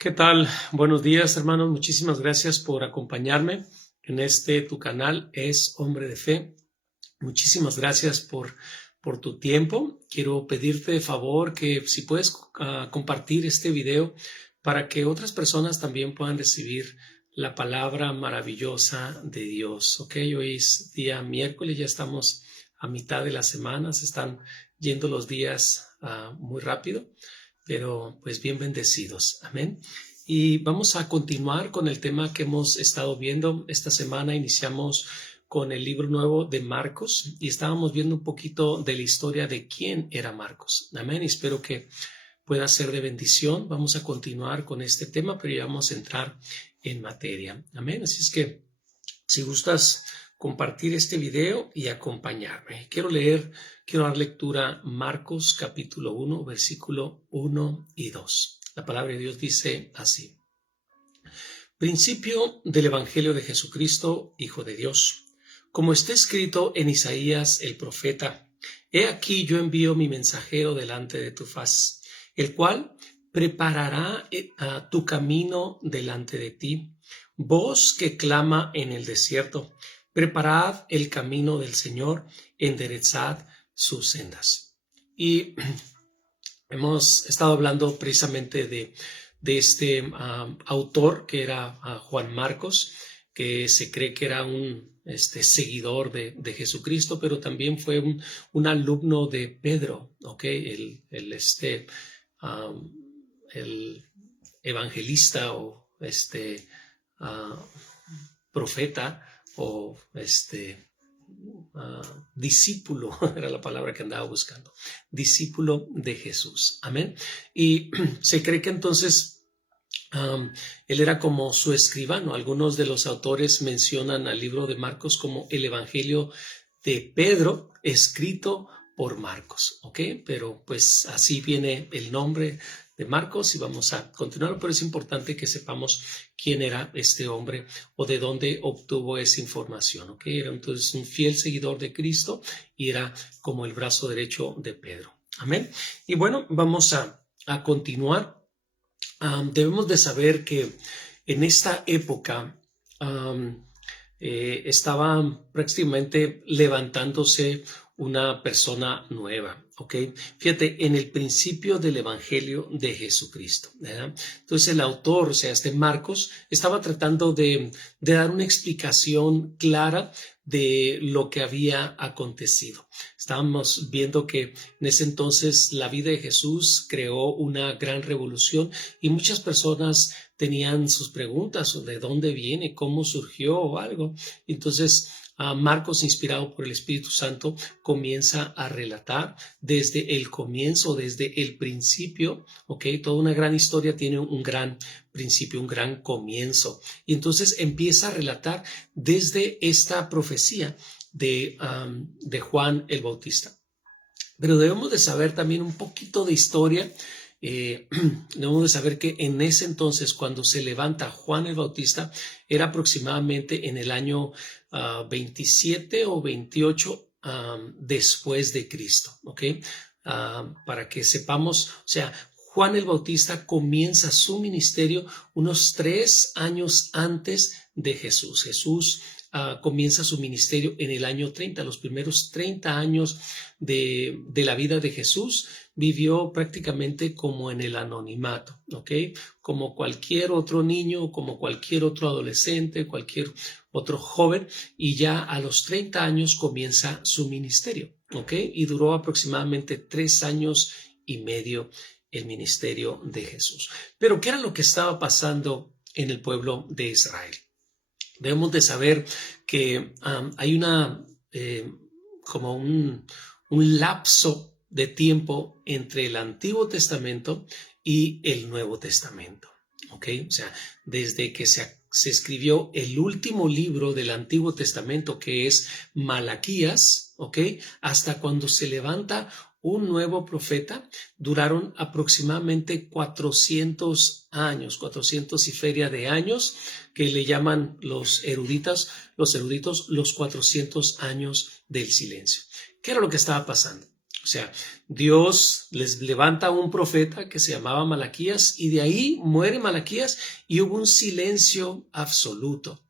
¿Qué tal? Buenos días, hermanos. Muchísimas gracias por acompañarme en tu canal Es Hombre de Fe. Muchísimas gracias por tu tiempo. Quiero pedirte de favor que si puedes compartir este video para que otras personas también puedan recibir la palabra maravillosa de Dios. Ok, hoy es día miércoles, ya estamos a mitad de la semana, se están yendo los días muy rápido, pero pues bien bendecidos. Amén. Y vamos a continuar con el tema que hemos estado viendo. Esta semana iniciamos con el libro nuevo de Marcos y estábamos viendo un poquito de la historia de quién era Marcos. Amén. Y espero que pueda ser de bendición. Vamos a continuar con este tema, pero ya vamos a entrar en materia. Amén. Así es que si gustas compartir este video y acompañarme. Quiero dar lectura a Marcos capítulo 1, versículo 1 y 2. La palabra de Dios dice así. Principio del Evangelio de Jesucristo, Hijo de Dios. Como está escrito en Isaías el profeta, he aquí yo envío mi mensajero delante de tu faz, el cual preparará tu camino delante de ti. Voz que clama en el desierto, preparad el camino del Señor, enderezad sus sendas. Y hemos estado hablando precisamente de este autor que era Juan Marcos, que se cree que era un seguidor de Jesucristo, pero también fue un alumno de Pedro, ¿okay? El evangelista o profeta o discípulo, era la palabra que andaba buscando, discípulo de Jesús. Amén. Y se cree que entonces él era como su escribano. Algunos de los autores mencionan al libro de Marcos como el Evangelio de Pedro, escrito por Marcos, ¿ok? Pero pues así viene el nombre de Marcos y vamos a continuar, pero es importante que sepamos quién era este hombre o de dónde obtuvo esa información, ¿ok? Era entonces un fiel seguidor de Cristo y era como el brazo derecho de Pedro. Amén. Y bueno, vamos a continuar. Debemos de saber que en esta época estaba prácticamente levantándose una persona nueva, ¿ok? Fíjate, en el principio del Evangelio de Jesucristo, ¿verdad? Entonces el autor, o sea, Marcos, estaba tratando de dar una explicación clara de lo que había acontecido. Estábamos viendo que en ese entonces la vida de Jesús creó una gran revolución y muchas personas tenían sus preguntas de dónde viene, cómo surgió o algo. Entonces, Marcos, inspirado por el Espíritu Santo, comienza a relatar desde el comienzo, desde el principio, ¿ok? Toda una gran historia tiene un gran principio, un gran comienzo. Y entonces empieza a relatar desde esta profecía de Juan el Bautista. Pero debemos de saber también un poquito de historia. Debemos de saber que en ese entonces, cuando se levanta Juan el Bautista, era aproximadamente en el año 27 o 28 después de Cristo, ¿ok? Para que sepamos, o sea, Juan el Bautista comienza su ministerio unos 3 años antes de Jesús. Jesús comienza su ministerio en el año 30. Los primeros 30 años de la vida de Jesús vivió prácticamente como en el anonimato, ¿ok? Como cualquier otro niño, como cualquier otro adolescente, cualquier otro joven, y ya a los 30 años comienza su ministerio, ¿ok? Y duró aproximadamente 3 años y medio el ministerio de Jesús. Pero ¿qué era lo que estaba pasando en el pueblo de Israel? Debemos de saber que hay como un lapso de tiempo entre el Antiguo Testamento y el Nuevo Testamento, ¿ok? O sea, desde que se escribió el último libro del Antiguo Testamento, que es Malaquías, ¿ok? Hasta cuando se levanta un nuevo profeta, duraron aproximadamente 400 años, 400 y feria de años, que le llaman los eruditos los 400 años del silencio. ¿Qué era lo que estaba pasando? O sea, Dios les levanta a un profeta que se llamaba Malaquías y de ahí muere Malaquías y hubo un silencio absoluto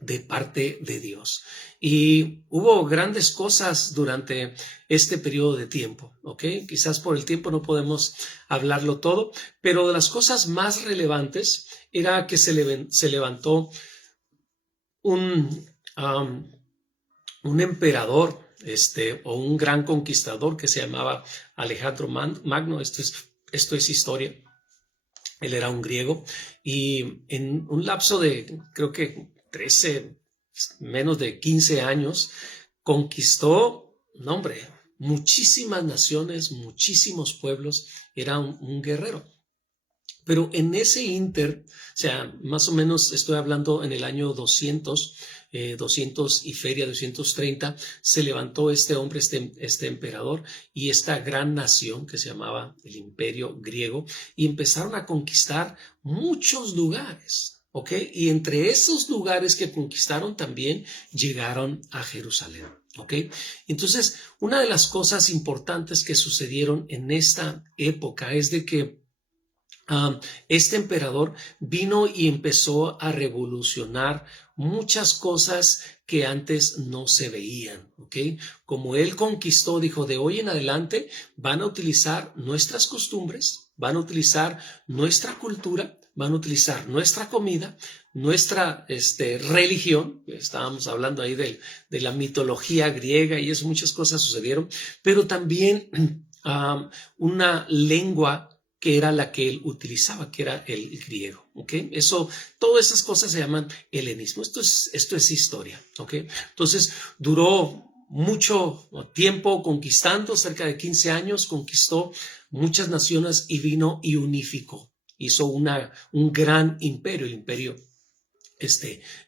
de parte de Dios. Y hubo grandes cosas durante este periodo de tiempo, ¿ok? Quizás por el tiempo no podemos hablarlo todo, pero de las cosas más relevantes era que se levantó un, un emperador, o un gran conquistador que se llamaba Alejandro Magno. Esto es historia. Él era un griego y en un lapso de, creo que 13, menos de 15 años, conquistó, no hombre, muchísimas naciones, muchísimos pueblos. Era un guerrero. Pero en ese inter, o sea, más o menos estoy hablando en el año 200 y feria 230, se levantó este hombre, este emperador y esta gran nación que se llamaba el Imperio Griego y empezaron a conquistar muchos lugares, ¿ok? Y entre esos lugares que conquistaron también llegaron a Jerusalén. ¿Ok? Entonces, una de las cosas importantes que sucedieron en esta época es de que este emperador vino y empezó a revolucionar muchas cosas que antes no se veían, ¿ok? Como él conquistó, dijo, de hoy en adelante van a utilizar nuestras costumbres, van a utilizar nuestra cultura, van a utilizar nuestra comida, nuestra religión. Estábamos hablando ahí de la mitología griega y eso, muchas cosas sucedieron, pero también una lengua que era la que él utilizaba, que era el griego, ¿ok? Todas esas cosas se llaman helenismo. Esto es historia, ¿ok? Entonces, duró mucho tiempo conquistando, cerca de 15 años, conquistó muchas naciones y vino y unificó. Hizo un gran imperio, el imperio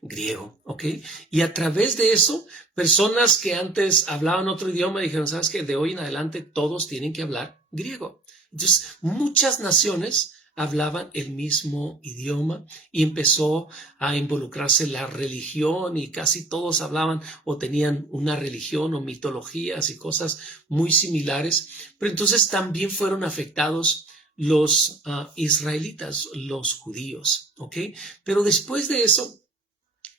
griego, ¿ok? Y a través de eso, personas que antes hablaban otro idioma dijeron, ¿sabes qué? De hoy en adelante todos tienen que hablar griego. Entonces, muchas naciones hablaban el mismo idioma y empezó a involucrarse la religión y casi todos hablaban o tenían una religión o mitologías y cosas muy similares. Pero entonces también fueron afectados los israelitas, los judíos, ¿ok? Pero después de eso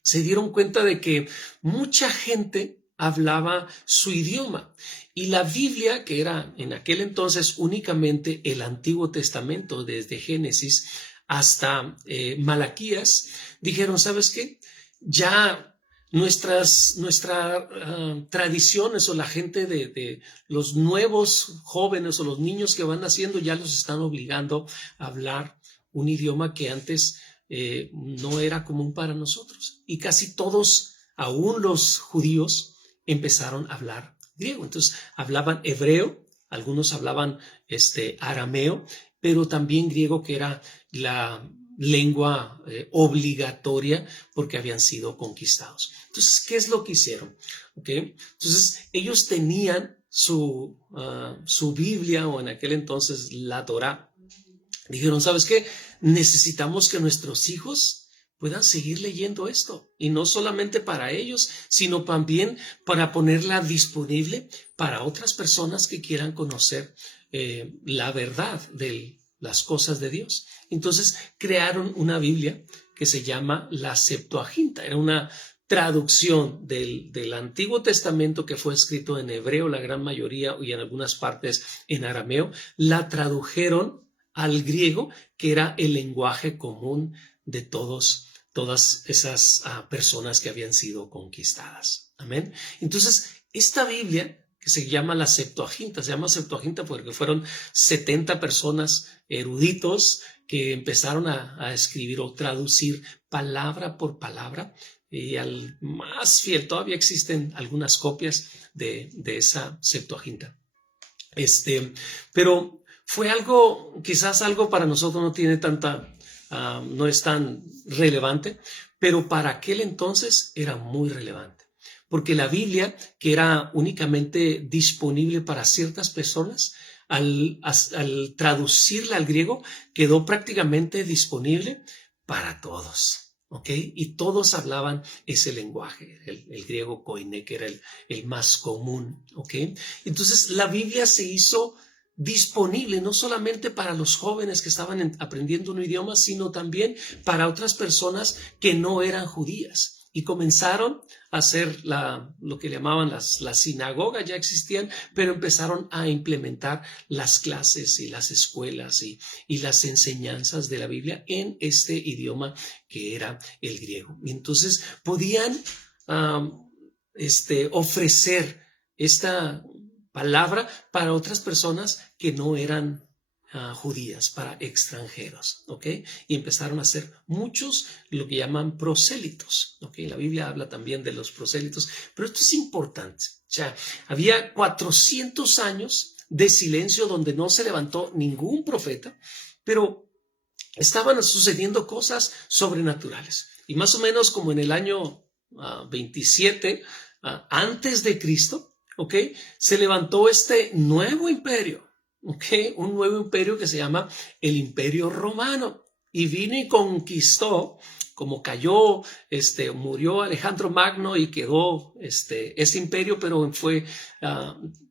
se dieron cuenta de que mucha gente hablaba su idioma y la Biblia, que era en aquel entonces únicamente el Antiguo Testamento, desde Génesis hasta Malaquías, dijeron, ¿sabes qué? Ya nuestras tradiciones o la gente de los nuevos jóvenes o los niños que van naciendo ya los están obligando a hablar un idioma que antes no era común para nosotros. Y casi todos, aún los judíos, empezaron a hablar griego. Entonces hablaban hebreo, algunos hablaban arameo, pero también griego, que era la lengua obligatoria porque habían sido conquistados. Entonces, ¿qué es lo que hicieron? ¿Okay? Entonces, ellos tenían su Biblia, o en aquel entonces la Torá. Dijeron, ¿sabes qué? Necesitamos que nuestros hijos puedan seguir leyendo esto, y no solamente para ellos, sino también para ponerla disponible para otras personas que quieran conocer la verdad de las cosas de Dios. Entonces crearon una Biblia que se llama la Septuaginta. Era una traducción del Antiguo Testamento que fue escrito en hebreo, la gran mayoría, y en algunas partes en arameo. La tradujeron al griego, que era el lenguaje común de todas esas personas que habían sido conquistadas. Amén. Entonces, esta Biblia, que se llama la Septuaginta, se llama Septuaginta porque fueron 70 personas eruditos que empezaron a escribir o traducir palabra por palabra, y al más fiel, todavía existen algunas copias de esa Septuaginta. Pero fue algo, quizás algo para nosotros no tiene no es tan relevante, pero para aquel entonces era muy relevante, porque la Biblia, que era únicamente disponible para ciertas personas, al traducirla al griego, quedó prácticamente disponible para todos. ¿ok? Y todos hablaban ese lenguaje, el griego koiné, que era el más común, ¿ok? Entonces la Biblia se hizo disponible no solamente para los jóvenes que estaban aprendiendo un idioma, sino también para otras personas que no eran judías. Y comenzaron a hacer lo que llamaban las sinagogas, ya existían, pero empezaron a implementar las clases y las escuelas y las enseñanzas de la Biblia en este idioma que era el griego. Y entonces podían ofrecer esta palabra para otras personas que no eran judías, para extranjeros, ¿ok? Y empezaron a hacer muchos lo que llaman prosélitos, ¿ok? La Biblia habla también de los prosélitos, pero esto es importante. O sea, había 400 años de silencio donde no se levantó ningún profeta, pero estaban sucediendo cosas sobrenaturales. Y más o menos como en el año 27 antes de Cristo, ¿ok? Se levantó este nuevo imperio, ¿ok? Un nuevo imperio que se llama el Imperio Romano. Y vino y conquistó, como cayó, murió Alejandro Magno y quedó este imperio, pero fue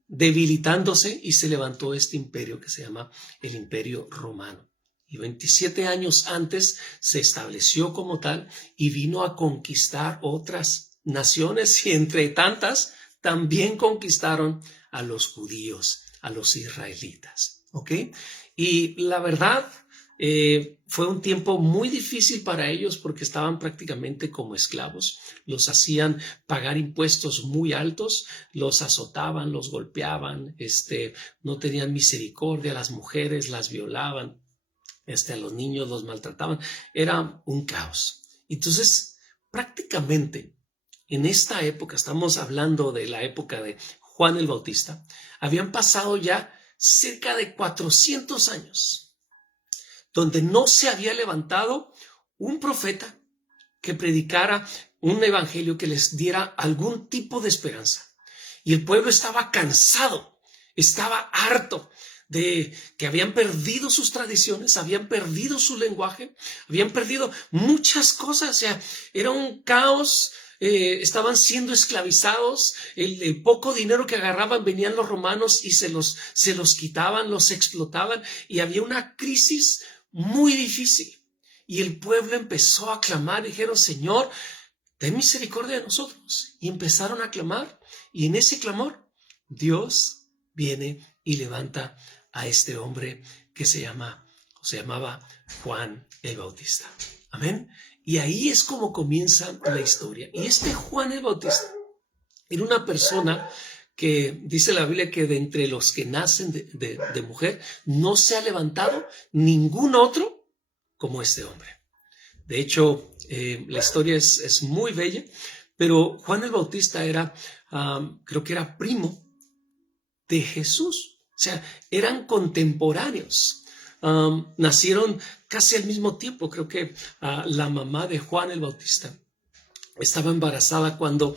debilitándose y se levantó este imperio que se llama el Imperio Romano. Y 27 años antes se estableció como tal y vino a conquistar otras naciones y entre tantas también conquistaron a los judíos, a los israelitas, ¿ok? Y la verdad fue un tiempo muy difícil para ellos porque estaban prácticamente como esclavos. Los hacían pagar impuestos muy altos, los azotaban, los golpeaban, no tenían misericordia, las mujeres las violaban. A los niños los maltrataban, era un caos. Entonces, prácticamente en esta época, estamos hablando de la época de Juan el Bautista, habían pasado ya cerca de 400 años, donde no se había levantado un profeta que predicara un evangelio que les diera algún tipo de esperanza. Y el pueblo estaba cansado, estaba harto de que habían perdido sus tradiciones, habían perdido su lenguaje, habían perdido muchas cosas. O sea, era un caos. Estaban siendo esclavizados, el poco dinero que agarraban venían los romanos y se los quitaban, los explotaban y había una crisis muy difícil. Y el pueblo empezó a clamar, dijeron: Señor, ten misericordia de nosotros. Y empezaron a clamar y en ese clamor Dios viene y levanta a este hombre que se llamaba Juan el Bautista. Amén. Y ahí es como comienza la historia. Y este Juan el Bautista era una persona que dice la Biblia que de entre los que nacen de mujer no se ha levantado ningún otro como este hombre. De hecho, la historia es muy bella, pero Juan el Bautista era, creo que era primo de Jesús. O sea, eran contemporáneos. Nacieron casi al mismo tiempo. Creo que la mamá de Juan el Bautista estaba embarazada cuando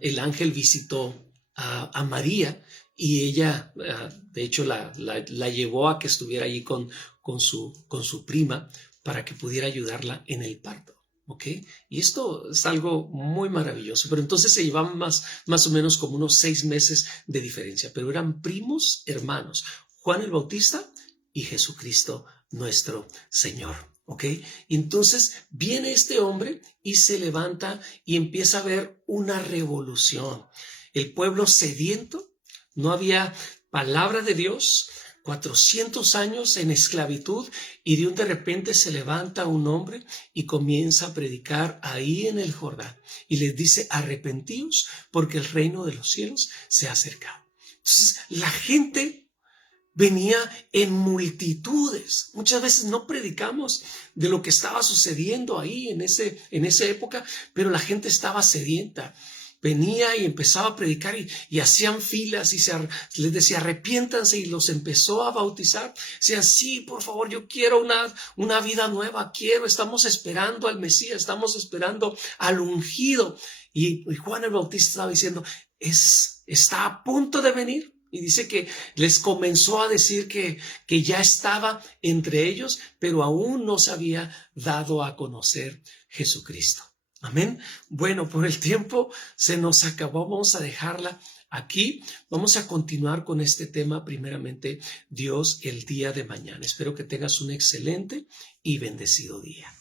el ángel visitó a María y ella, de hecho, la llevó a que estuviera allí con su prima para que pudiera ayudarla en el parto. ¿Ok? Y esto es algo muy maravilloso. Pero entonces se llevaban más o menos como unos 6 meses de diferencia, pero eran primos hermanos, Juan el Bautista y Jesucristo nuestro Señor. ¿Ok? Y entonces viene este hombre y se levanta y empieza a ver una revolución. El pueblo sediento, no había palabra de Dios, 400 años en esclavitud, y de repente se levanta un hombre y comienza a predicar ahí en el Jordán y les dice: arrepentíos porque el reino de los cielos se ha acercado. Entonces la gente venía en multitudes. Muchas veces no predicamos de lo que estaba sucediendo ahí en esa época, pero la gente estaba sedienta. Venía y empezaba a predicar y hacían filas y les decía: arrepiéntanse, y los empezó a bautizar. Decían: sí, por favor, yo quiero una vida nueva, estamos esperando al Mesías, estamos esperando al ungido. Y Juan el Bautista estaba diciendo: está a punto de venir, Y dice que les comenzó a decir que ya estaba entre ellos, pero aún no se había dado a conocer Jesucristo. Amén. Bueno, por el tiempo se nos acabó. Vamos a dejarla aquí. Vamos a continuar con este tema, primeramente, Dios, el día de mañana. Espero que tengas un excelente y bendecido día.